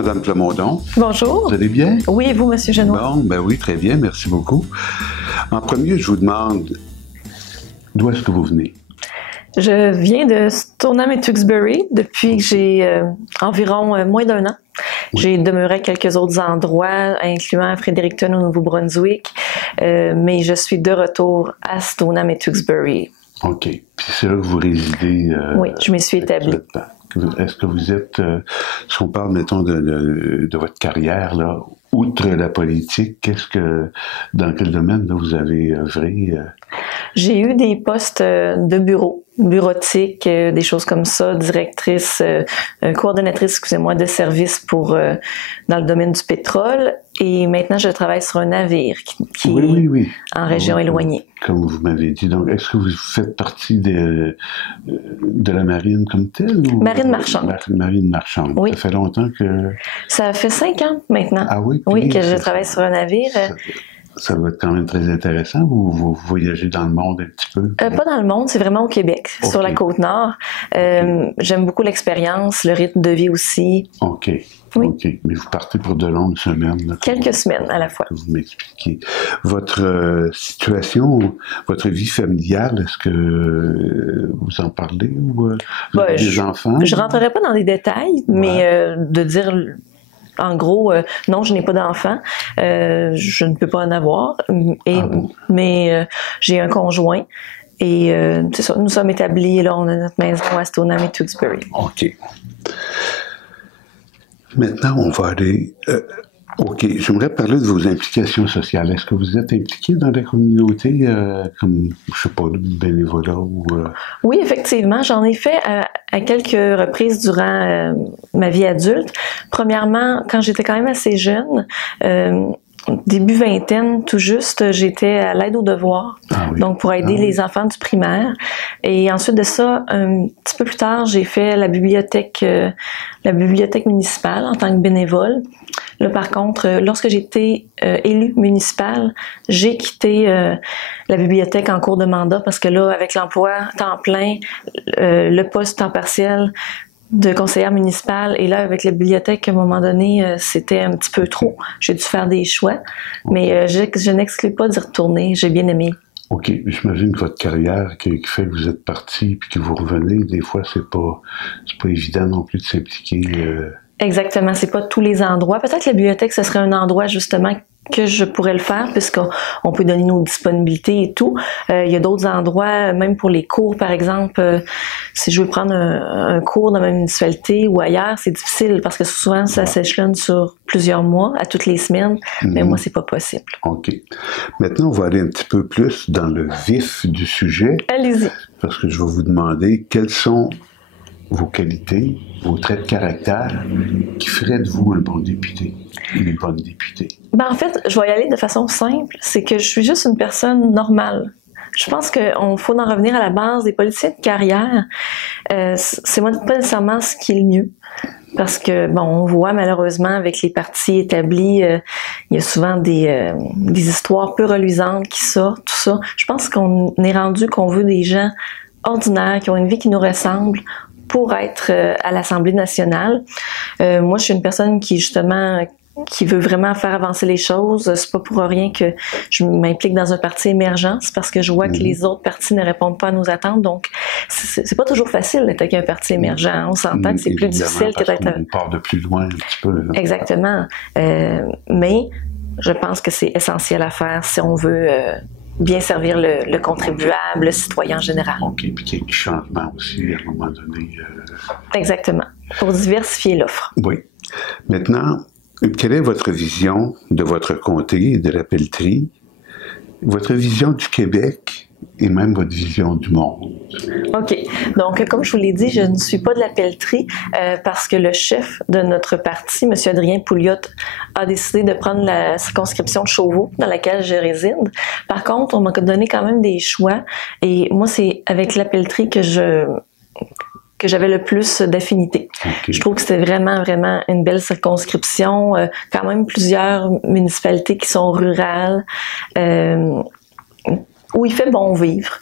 Madame Plamondon. Bonjour. Vous allez bien? Oui, et vous, Monsieur Genois? Bon, ben oui, très bien, merci beaucoup. En premier, je vous demande, d'où est-ce que vous venez? Je viens de Stoneham et Tewksbury depuis que j'ai environ moins d'un an. Oui. J'ai demeuré à quelques autres endroits, incluant Fredericton au Nouveau-Brunswick, mais je suis de retour à Stoneham et Tewksbury. OK. Puis c'est là que vous résidez? Oui, je m'y suis établie. Est-ce que vous êtes, si on parle, mettons, de votre carrière, là, outre la politique, dans quel domaine là, vous avez œuvré? J'ai eu des postes de bureautique, des choses comme ça, directrice, coordonnatrice, excusez-moi, de service dans le domaine du pétrole. Et maintenant, je travaille sur un navire qui est en région éloignée. Comme vous m'avez dit. Donc, est-ce que vous faites partie de la marine comme telle? Ou marine marchande. Marine marchande. Oui. Ça fait longtemps que... Ça fait 5 ans maintenant. Ah oui? Oui, que je travaille sur un navire. Ça doit être quand même très intéressant. Vous voyagez dans le monde un petit peu? Pas dans le monde, c'est vraiment au Québec, sur la Côte-Nord. J'aime beaucoup l'expérience, le rythme de vie aussi. OK. Oui. OK. Mais vous partez pour de longues semaines. Là, quelques semaines à la fois. Que vous m'expliquez. Votre situation, votre vie familiale, est-ce que vous en parlez ou vous avez des enfants? Je ne rentrerai pas dans les détails, mais de dire... En gros, non, je n'ai pas d'enfant. Je ne peux pas en avoir. Mais j'ai un conjoint. Et c'est ça, nous sommes établis, là, on a notre maison à Stoneham et Tewksbury. OK. Maintenant, on va aller... OK, j'aimerais parler de vos implications sociales. Est-ce que vous êtes impliqué dans la communauté, comme, je sais pas, bénévolat ou... Oui, effectivement, j'en ai fait à quelques reprises durant ma vie adulte. Premièrement, quand j'étais quand même assez jeune, début vingtaine, tout juste, j'étais à l'aide aux devoirs, donc pour aider les enfants du primaire. Et ensuite de ça, un petit peu plus tard, j'ai fait la bibliothèque municipale en tant que bénévole. Là, par contre, lorsque j'ai été élue municipale, j'ai quitté la bibliothèque en cours de mandat parce que là, avec l'emploi temps plein, le poste temps partiel de conseillère municipale, et là, avec la bibliothèque, à un moment donné, c'était un petit peu trop. J'ai dû faire des choix, mais je n'exclus pas d'y retourner. J'ai bien aimé. OK. J'imagine que votre carrière qui fait que vous êtes parti puis que vous revenez, des fois, c'est pas évident non plus de s'impliquer. Exactement. C'est pas tous les endroits. Peut-être que la bibliothèque, ce serait un endroit, justement, que je pourrais le faire, puisqu'on peut donner nos disponibilités et tout. Il y a d'autres endroits, même pour les cours, par exemple, si je veux prendre un cours dans ma municipalité ou ailleurs, c'est difficile parce que souvent, ça s'échelonne sur plusieurs mois, à toutes les semaines, mais moi, c'est pas possible. OK. Maintenant, on va aller un petit peu plus dans le vif du sujet. Allez-y. Parce que je vais vous demander quelles sont vos qualités, vos traits de caractère qui feraient de vous un bon député, une bonne députée? Ben, en fait, je vais y aller de façon simple. C'est que je suis juste une personne normale. Je pense qu'il faut en revenir à la base des politiciens de carrière. C'est pas nécessairement ce qui est le mieux. Parce que, bon, on voit malheureusement avec les partis établis, il y a souvent des histoires peu reluisantes qui sortent, tout ça. Je pense qu'on est rendu qu'on veut des gens ordinaires, qui ont une vie qui nous ressemble, pour être à l'Assemblée nationale. Moi, je suis une personne qui veut vraiment faire avancer les choses. C'est pas pour rien que je m'implique dans un parti émergent. C'est parce que je vois que les autres partis ne répondent pas à nos attentes. Donc, c'est pas toujours facile d'être avec un parti émergent. On s'entend que c'est plus difficile que d'être... On part de plus loin un petit peu. Là. Exactement. Mais je pense que c'est essentiel à faire si on veut... bien servir le contribuable, le citoyen en général. OK, puis qu'il y ait du changement aussi à un moment donné. Exactement, pour diversifier l'offre. Oui. Maintenant, quelle est votre vision de votre comté et de la pelleterie, votre vision du Québec et même votre vision du monde? OK. Donc, comme je vous l'ai dit, je ne suis pas de la pelleterie parce que le chef de notre parti, M. Adrien Pouliot, a décidé de prendre la circonscription de Chauveau, dans laquelle je réside. Par contre, on m'a donné quand même des choix et moi, c'est avec la pelleterie que j'avais le plus d'affinité. Okay. Je trouve que c'était vraiment, vraiment une belle circonscription. Quand même plusieurs municipalités qui sont rurales, où il fait bon vivre.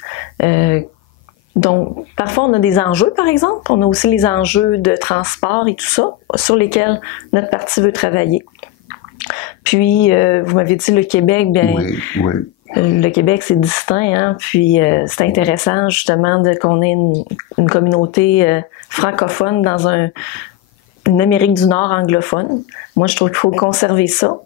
Donc, parfois, on a des enjeux, par exemple. On a aussi les enjeux de transport et tout ça, sur lesquels notre parti veut travailler. Puis, vous m'avez dit le Québec, bien... Oui, oui. Le Québec, c'est distinct, hein? Puis c'est intéressant justement qu'on ait une communauté francophone dans une Amérique du Nord anglophone. Moi, je trouve qu'il faut conserver ça.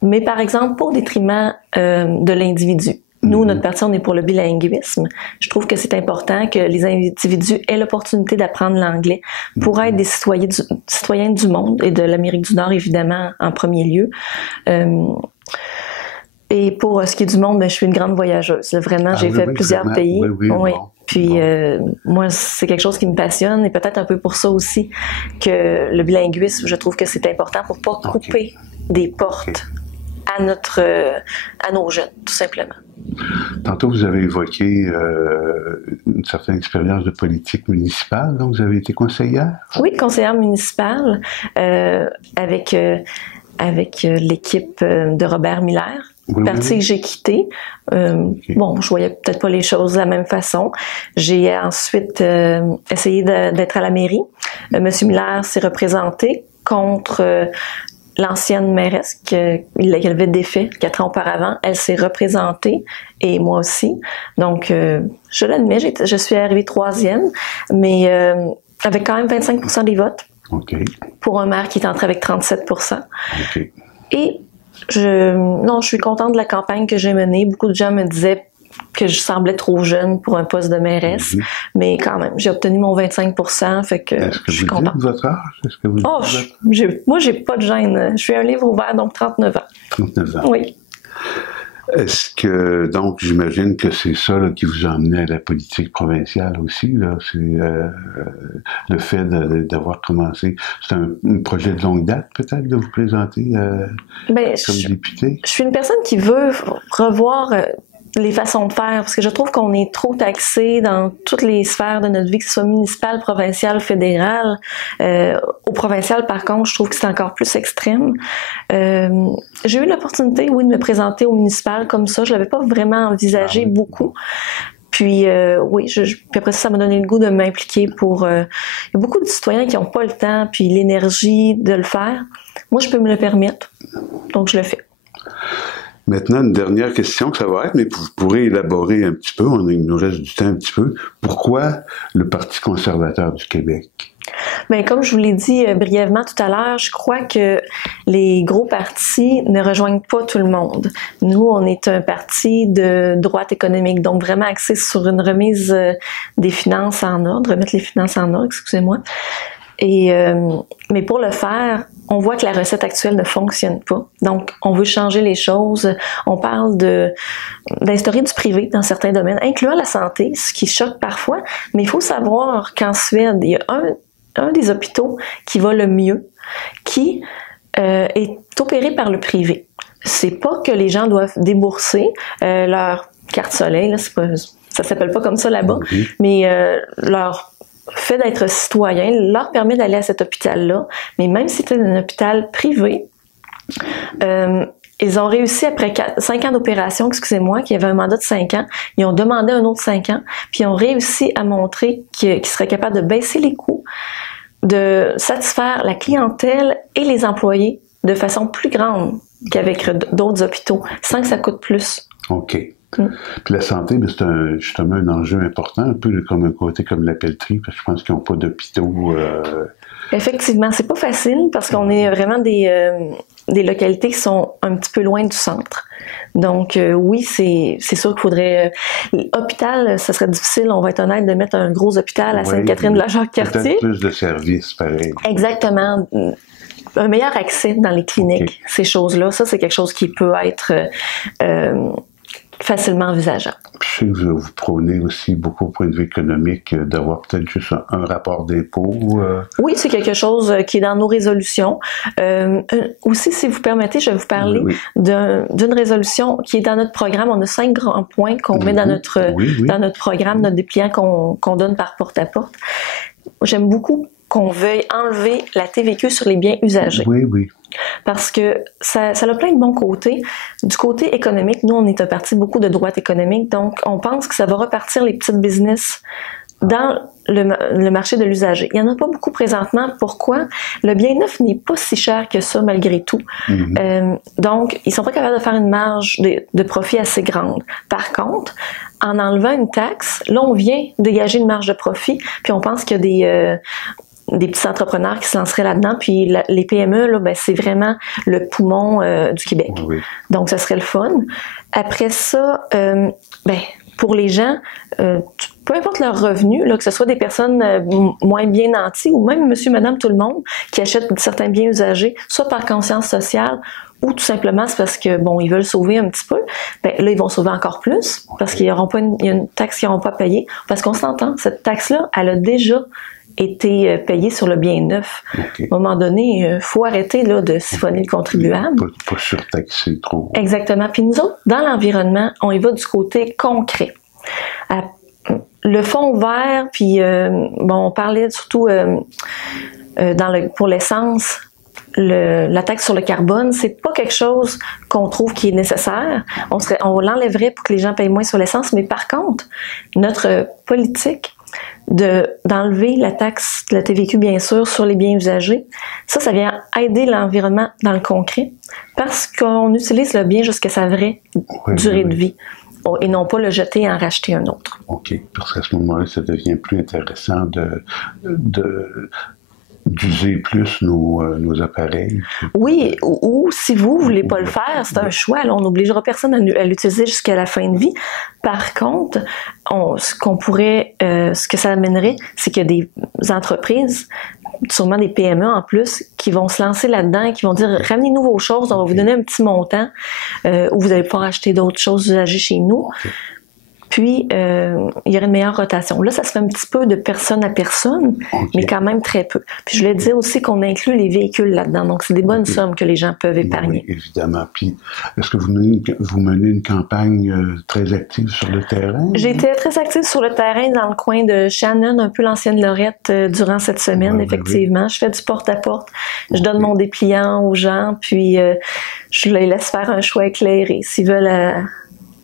Mais par exemple, pas au détriment de l'individu. Nous, notre parti, on est pour le bilinguisme. Je trouve que c'est important que les individus aient l'opportunité d'apprendre l'anglais pour être des citoyens du monde et de l'Amérique du Nord, évidemment, en premier lieu. Et pour ce qui est du monde, je suis une grande voyageuse. Vraiment, j'ai fait plusieurs pays. Oui. Bon. Puis moi, c'est quelque chose qui me passionne et peut-être un peu pour ça aussi que le bilinguisme, je trouve que c'est important pour pas couper des portes à nos jeunes, tout simplement. Tantôt, vous avez évoqué une certaine expérience de politique municipale, donc vous avez été conseillère? Oui, conseillère municipale avec l'équipe de Robert Miller. Parti que j'ai quitté. Bon, je voyais peut-être pas les choses de la même façon. J'ai ensuite essayé d'être à la mairie. Monsieur Miller s'est représenté contre l'ancienne mairesse qu'elle avait défait 4 ans auparavant. Elle s'est représentée et moi aussi. Donc, je l'admets, je suis arrivée 3e, mais avec quand même 25% des votes. Pour un maire qui est entré avec 37%. Et je suis contente de la campagne que j'ai menée. Beaucoup de gens me disaient que je semblais trop jeune pour un poste de mairesse, mais quand même, j'ai obtenu mon 25%, fait que je suis contente. Est-ce que vous dites votre âge? Est-ce que vous moi, j'ai pas de gêne. Je suis un livre ouvert, donc 39 ans. 39 ans. Oui. Est-ce que, donc, j'imagine que c'est ça là, qui vous a amené à la politique provinciale aussi, là, c'est le fait d'avoir commencé. C'est un projet de longue date, peut-être, de vous présenter comme députée? Je suis une personne qui veut revoir les façons de faire, parce que je trouve qu'on est trop taxé dans toutes les sphères de notre vie, que ce soit municipale, provinciale, fédérale. Au provincial, par contre, je trouve que c'est encore plus extrême. J'ai eu l'opportunité, oui, de me présenter au municipal comme ça. Je l'avais pas vraiment envisagé beaucoup. Puis, puis après ça m'a donné le goût de m'impliquer pour... il y a beaucoup de citoyens qui n'ont pas le temps puis l'énergie de le faire. Moi, je peux me le permettre, donc je le fais. Maintenant, une dernière question que ça va être, mais vous pourrez élaborer un petit peu, il nous reste du temps un petit peu. Pourquoi le Parti conservateur du Québec? Bien, comme je vous l'ai dit brièvement tout à l'heure, je crois que les gros partis ne rejoignent pas tout le monde. Nous, on est un parti de droite économique, donc vraiment axé sur une remise des finances en ordre, remettre les finances en ordre, excusez-moi. Et mais pour le faire, on voit que la recette actuelle ne fonctionne pas. Donc, on veut changer les choses. On parle d'instaurer du privé dans certains domaines, incluant la santé, ce qui choque parfois. Mais il faut savoir qu'en Suède, il y a un des hôpitaux qui va le mieux, qui est opéré par le privé. C'est pas que les gens doivent débourser leur carte soleil, là, ça s'appelle pas comme ça là-bas, mais leur fait d'être citoyen leur permet d'aller à cet hôpital-là, mais même si c'est un hôpital privé, ils ont réussi après 5 ans d'opération, excusez-moi, qu'il y avait un mandat de 5 ans, ils ont demandé un autre 5 ans, puis ils ont réussi à montrer qu'ils seraient capables de baisser les coûts, de satisfaire la clientèle et les employés de façon plus grande qu'avec d'autres hôpitaux, sans que ça coûte plus. OK. Puis la santé, c'est justement un enjeu important, un peu comme un côté comme la pelleterie, parce que je pense qu'ils n'ont pas d'hôpitaux. Effectivement, c'est pas facile parce qu'on est vraiment des localités qui sont un petit peu loin du centre. Donc oui, c'est sûr qu'il faudrait... Hôpital, ça serait difficile, on va être honnête, de mettre un gros hôpital à Sainte-Catherine-de-la-Jacques-Cartier. Peut-être plus de services, pareil. Exactement. Un meilleur accès dans les cliniques, ces choses-là, ça c'est quelque chose qui peut être... facilement envisageable. Je sais que vous prônez aussi beaucoup au point de vue économique d'avoir peut-être juste un rapport d'impôt. Oui, c'est quelque chose qui est dans nos résolutions. Aussi, si vous permettez, je vais vous parler d'une résolution qui est dans notre programme. On a 5 grands points qu'on met dans notre programme, notre dépliant qu'on donne par porte-à-porte. J'aime beaucoup qu'on veuille enlever la TVQ sur les biens usagés. Oui, oui. Parce que ça a plein de bons côtés. Du côté économique, nous, on est un parti beaucoup de droite économique, donc on pense que ça va repartir les petites business dans le marché de l'usager. Il n'y en a pas beaucoup présentement. Pourquoi? Le bien neuf n'est pas si cher que ça, malgré tout. Donc, ils sont pas capables de faire une marge de profit assez grande. Par contre, en enlevant une taxe, là, on vient dégager une marge de profit, puis on pense qu'il y a des petits entrepreneurs qui se lanceraient là-dedans, puis les PME, là, ben, c'est vraiment le poumon du Québec. Oui. Donc, ça serait le fun. Après ça, pour les gens, peu importe leur revenu, là, que ce soit des personnes moins bien nanties ou même monsieur, madame, tout le monde qui achètent certains biens usagés, soit par conscience sociale ou tout simplement c'est parce que, bon, ils veulent sauver un petit peu, ben là, ils vont sauver encore plus parce qu'il y a une taxe qu'ils n'auront pas payée. Parce qu'on s'entend, cette taxe-là, elle a déjà été payée sur le bien neuf. À un moment donné, il faut arrêter là, de siphonner le contribuable. Pas surtaxer trop. Exactement. Puis nous autres, dans l'environnement, on y va du côté concret. Le fonds vert, puis on parlait surtout pour l'essence, la taxe sur le carbone, c'est pas quelque chose qu'on trouve qui est nécessaire. On l'enlèverait pour que les gens payent moins sur l'essence, mais par contre, notre politique d'enlever la taxe de la TVQ, bien sûr, sur les biens usagés, ça vient aider l'environnement dans le concret parce qu'on utilise le bien jusqu'à sa vraie durée de vie. Et non pas le jeter et en racheter un autre. OK. Parce qu'à ce moment-là, ça devient plus intéressant d'user plus nos appareils. Oui, ou si vous ne voulez pas le faire, c'est un choix. Là, on n'obligera personne à l'utiliser jusqu'à la fin de vie. Par contre, ce que ça amènerait, c'est qu'il y a des entreprises, sûrement des PME en plus, qui vont se lancer là-dedans et qui vont dire « Ramenez-nous vos choses, on va vous donner un petit montant où vous allez pouvoir acheter d'autres choses usagées chez nous. » Puis, il y aurait une meilleure rotation. Là, ça se fait un petit peu de personne à personne, mais quand même très peu. Puis, je voulais dire aussi qu'on inclut les véhicules là-dedans. Donc, c'est des bonnes sommes que les gens peuvent épargner. Oui, évidemment. Puis, est-ce que vous menez une campagne très active sur le terrain? J'ai été très active sur le terrain dans le coin de Shannon, un peu l'ancienne Lorette, durant cette semaine, effectivement. Je fais du porte-à-porte. Je donne mon dépliant aux gens, puis je les laisse faire un choix éclairé. S'ils veulent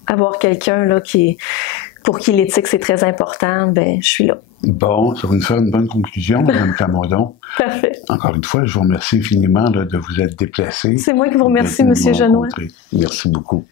avoir quelqu'un là pour qui l'éthique c'est très important, ben je suis là. Bon, ça va nous faire une bonne conclusion, Mme Plamondon. Parfait. Encore une fois, je vous remercie infiniment de vous être déplacé. C'est moi qui vous remercie, M. Genois. Merci beaucoup.